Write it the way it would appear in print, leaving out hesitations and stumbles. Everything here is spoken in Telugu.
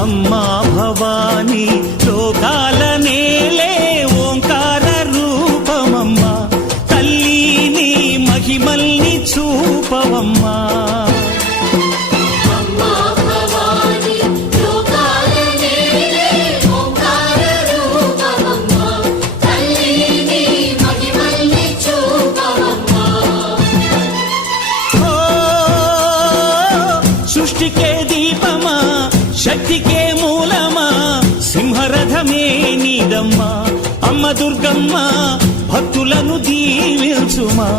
అమ్మా భవానీ లోకాల నేలే ఓంకార రూపమమ్మా, తల్లి నీ మహిమల్ని చూపవమ్మా. సృష్టికే దీపమా, శక్తికే మూలమా, సింహరథమే నీదమ్మా. అమ్మ దుర్గమ్మ భక్తులను దీవించుమా.